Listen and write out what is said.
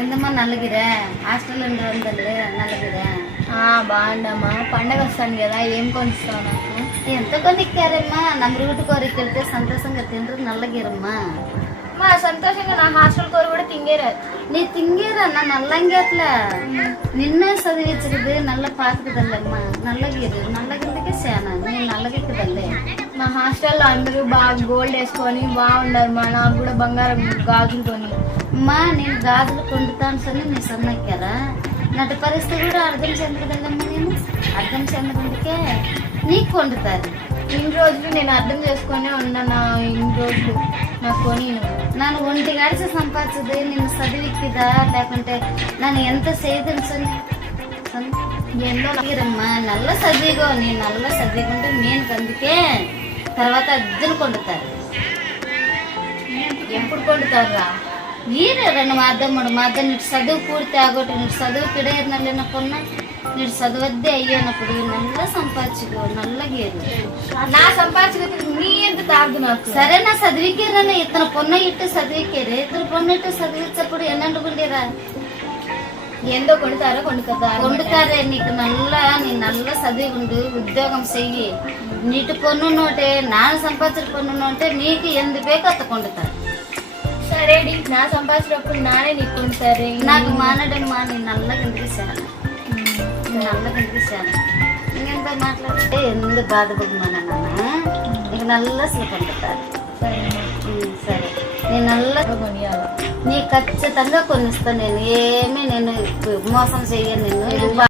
ఎందమ్మా నల్లగిరా hostel ఉండాలి నల్లగిరా బాగుండమ్మా. పండగ వస్తాను కదా, ఏం కొనిస్తావు నాకు? ఎంత కొనిక్కారమ్మా నమ్మరుగుట్టు కోరికెళ్తే సంతోషంగా తింటారు నల్లగిరమ్మా. మా సంతోషంగా నా హాస్టల్ కోరు కూడా తింగేరారు. நீ திங்கிறன்னா நல்லங்கேட்ல நின்ன చదివించదు నల్ల పాకుదల్లమ్మా నల్లగిరికి సేనా నీ నల్లగిరికదల్లే. మా హాస్టల్లో అందరూ బాగా గోల్డ్ వేసుకొని బాగుండారు మా. నాకు కూడా బంగారం గాజులు కొని అమ్మా నేను గాజులు కొండుతాను సని నీ సన్నక్కారా నటు పరిస్థితి కూడా అర్థం చెందకదల్లమ్మా. నేను అర్థం చెందకుందుకే నీకు కొండుతారు. ఇన్ని రోజులు నేను అర్థం చేసుకునే ఉన్నాను. ఇన్ని రోజులు నాకు కొని నన్ను ఒంటి గడిచి సంపాదించదు నిన్ను చదివిక్కిదా లేకుంటే నన్ను ఎంత సేదించని ఎందోరమ్మా. నల్ల చదివిగో నీ నల్ల చదివికుంటే నేను అందుకే తర్వాత అద్దెలు కొండుతారు. ఎప్పుడు కొండుతారా? వీరే రెండు మాద్దమ్ముడు మాద్ద నీటి చదువు పూర్తి ఆగొట్టు నీటి చదువు పిడేరిన పొన్న నీటి చదువద్దే అయ్యేనప్పుడు నల్ల సంపాదించుకో నల్ల గేరు నా సంపాదించుకు నీ ఎంత తాగు నాకు. సరే నా చదివికేరని ఇతను పొన్న ఇట్టు చదివికేరే ఇతను పొన్న ఇట్టు చదివించప్పుడు ఎన్నంటుకుండేరా ఎందో కొడతారో కొండుతారే. నీకు నీ నల్ల చదివి ఉండు ఉద్యోగం చెయ్యి. నీటి పొన్ను నోటే నాన్న సంపాదించిన పొన్ను నోటే నీకు ఎందు బేకు అత్త కొండుతారు. సరేడి నా సంపాదించినప్పుడు నానే నీకు కొంటారు. నాకు మానడమ్మా నీ నల్లగందుకు చాలా నల్లగందుకు చాలా ఇంకెంత మాట్లాడితే ఎందు బాధపడమన్నా నీకు నల్ల అసలు కొండుతారు. సరే నేను నల్ల కొనియాల నీ ఖచ్చితంగా కొనిస్తాను. నేను ఏమీ నేను మోసం చెయ్యను. నేను